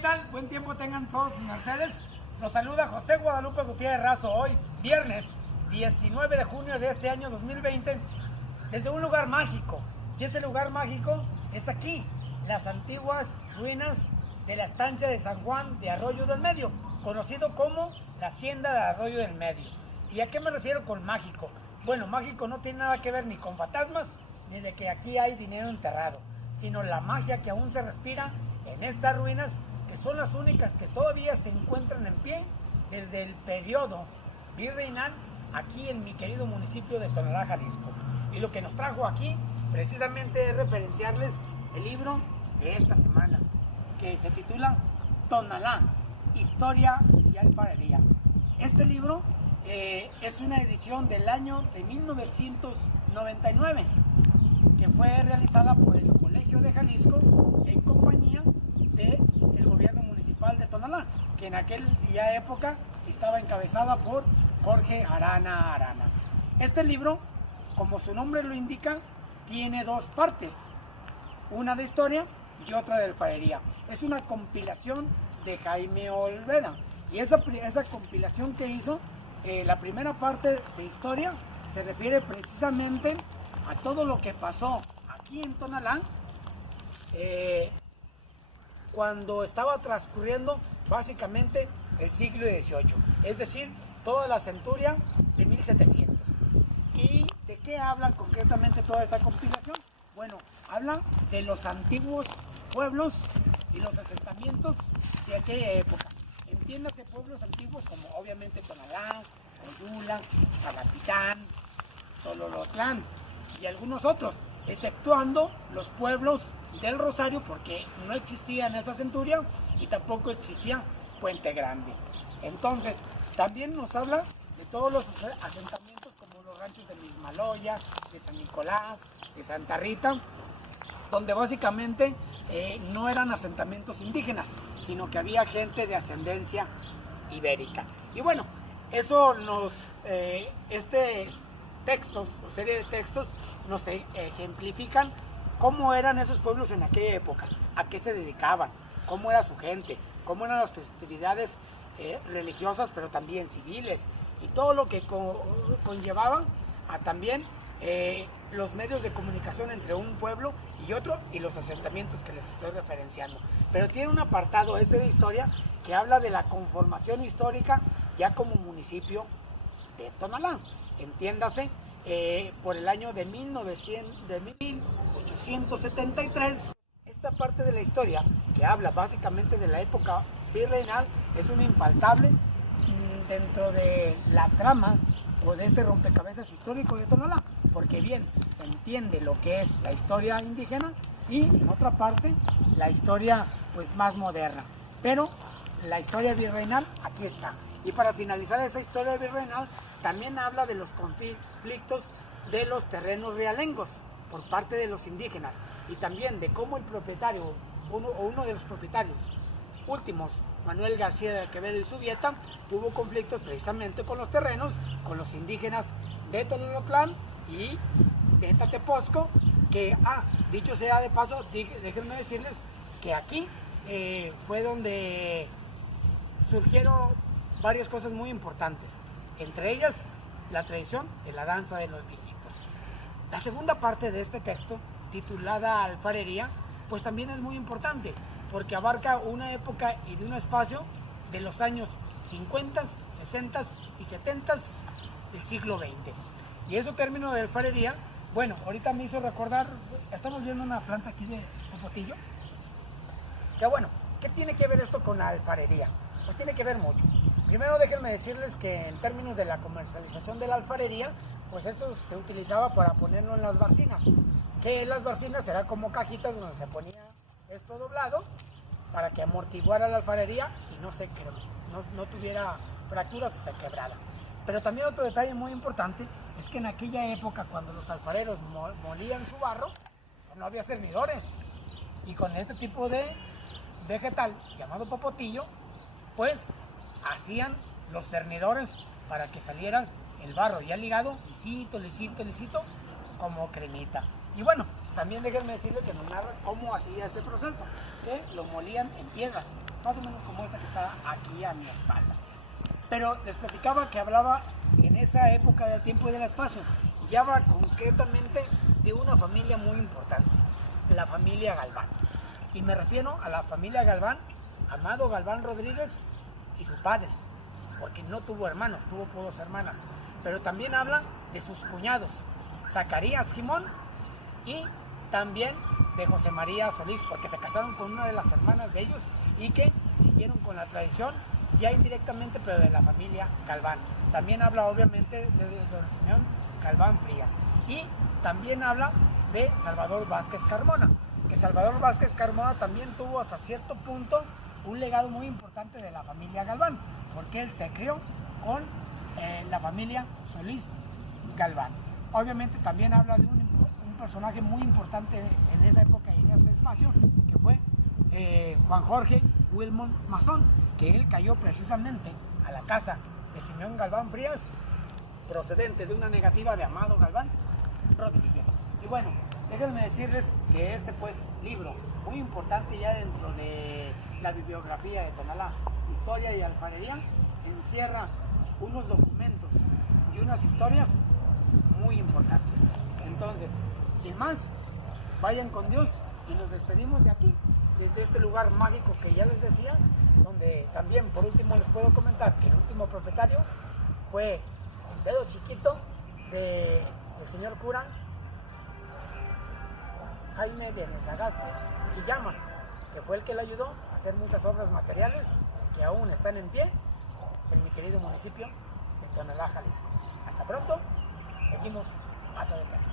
tal? Buen tiempo tengan todos sus mercedes. Los saluda José Guadalupe Gutiérrez Razo, hoy, viernes 19 de junio de este año 2020, desde un lugar mágico. Y ese lugar mágico es aquí, las antiguas ruinas de la estancia de San Juan de Arroyo del Medio, conocido como la Hacienda de Arroyo del Medio. ¿Y a qué me refiero con mágico? Bueno, mágico no tiene nada que ver ni con fantasmas, ni de que aquí hay dinero enterrado, sino la magia que aún se respira en estas ruinas, que son las únicas que todavía se encuentran en pie desde el periodo virreinal aquí en mi querido municipio de Tonalá, Jalisco. Y lo que nos trajo aquí precisamente es referenciarles el libro de esta semana, que se titula Tonalá, Historia y Alfarería. Este libro es una edición del año de 1999, que fue realizada por el Colegio de Jalisco en compañía del gobierno municipal de Tonalá, que en aquella época estaba encabezada por Jorge Arana Arana. Este libro, como su nombre lo indica, tiene dos partes, una de historia y otra de alfarería. Es una compilación de Jaime Olvera, y esa compilación que hizo, la primera parte de historia se refiere precisamente a todo lo que pasó aquí en Tonalá cuando estaba transcurriendo básicamente el siglo XVIII, es decir, toda la centuria de 1700. ¿Y de qué habla concretamente toda esta compilación? Bueno, habla de los antiguos pueblos y los asentamientos de aquella época. Entiéndase pueblos antiguos como obviamente Tonalá, Coyula, Zalatitán, Sololotlán y algunos otros, exceptuando los pueblos del Rosario, porque no existía en esa centuria y tampoco existía Puente Grande. Entonces, también nos habla de todos los asentamientos como los ranchos de Mismaloya, de San Nicolás, de Santa Rita, donde básicamente no eran asentamientos indígenas, sino que había gente de ascendencia ibérica. Y bueno, eso textos o serie de textos nos ejemplifican cómo eran esos pueblos en aquella época, a qué se dedicaban, cómo era su gente, cómo eran las festividades religiosas, pero también civiles, y todo lo que conllevaban a también los medios de comunicación entre un pueblo y otro, y los asentamientos que les estoy referenciando. Pero tiene un apartado ese de historia que habla de la conformación histórica ya como municipio de Tonalá. Entiéndase, por el año de 1873, esta parte de la historia que habla básicamente de la época virreinal es un infaltable dentro de la trama o de este rompecabezas histórico de Tonalá, porque bien se entiende lo que es la historia indígena y en otra parte la historia pues más moderna, pero la historia virreinal aquí está. Y para finalizar esa historia virreinal también habla de los conflictos de los terrenos realengos por parte de los indígenas, y también de cómo el propietario, uno de los propietarios últimos, Manuel García de Quevedo y Subieta, tuvo conflictos precisamente con los terrenos, con los indígenas de Tololotlán y de Tateposco, que, dicho sea de paso, déjenme decirles que aquí fue donde surgieron varias cosas muy importantes, entre ellas la tradición de la danza de los viejitos. La segunda parte de este texto, titulada Alfarería, pues también es muy importante, porque abarca una época y de un espacio de los años 50, 60 y 70 del siglo XX. Y ese término de alfarería, bueno, ahorita me hizo recordar, estamos viendo una planta aquí de popotillo, que bueno, ¿qué tiene que ver esto con la alfarería? Pues tiene que ver mucho. Primero déjenme decirles que en términos de la comercialización de la alfarería, pues esto se utilizaba para ponerlo en las barcinas, que las barcinas eran como cajitas donde se ponía esto doblado para que amortiguara la alfarería y no tuviera fracturas o se quebrara. Pero también otro detalle muy importante es que en aquella época, cuando los alfareros molían su barro, pues no había cernidores, y con este tipo de vegetal llamado popotillo, pues hacían los cernidores para que salieran el barro ya ligado, lisito, como cremita. Y bueno, también déjenme decirles que nos narran cómo hacía ese proceso, que lo molían en piedras, más o menos como esta que está aquí a mi espalda. Pero les platicaba que hablaba en esa época del tiempo y del espacio, y habla concretamente de una familia muy importante, la familia Galván. Y me refiero a la familia Galván, Amado Galván Rodríguez y su padre, porque no tuvo hermanos, tuvo puras hermanas. Pero también hablan de sus cuñados, Zacarías Jimón y también de José María Solís, porque se casaron con una de las hermanas de ellos y que siguieron con la tradición ya indirectamente, pero de la familia Galván. También habla obviamente de don Simeón Galván Frías y también habla de Salvador Vázquez Carmona, que Salvador Vázquez Carmona también tuvo hasta cierto punto un legado muy importante de la familia Galván, porque él se crió con la familia Solís Galván. Obviamente también habla de un personaje muy importante en esa época y en ese espacio, que fue Juan Jorge Wilmon Mazón, que él cayó precisamente a la casa de Simeón Galván Frías, procedente de una negativa de Amado Galván Rodríguez. Y bueno, déjenme decirles que este libro muy importante ya dentro de la bibliografía de Tonalá, Historia y Alfarería, encierra unos documentos y unas historias muy importantes. Entonces, sin más, vayan con Dios y nos despedimos de aquí, desde este lugar mágico que ya les decía, donde también por último les puedo comentar que el último propietario fue el dedo chiquito del señor cura Jaime de Nezagaste y Llamas, que fue el que le ayudó a hacer muchas obras materiales que aún están en pie en mi querido municipio de Tonalá, Jalisco. Hasta pronto, seguimos Pata de Perro.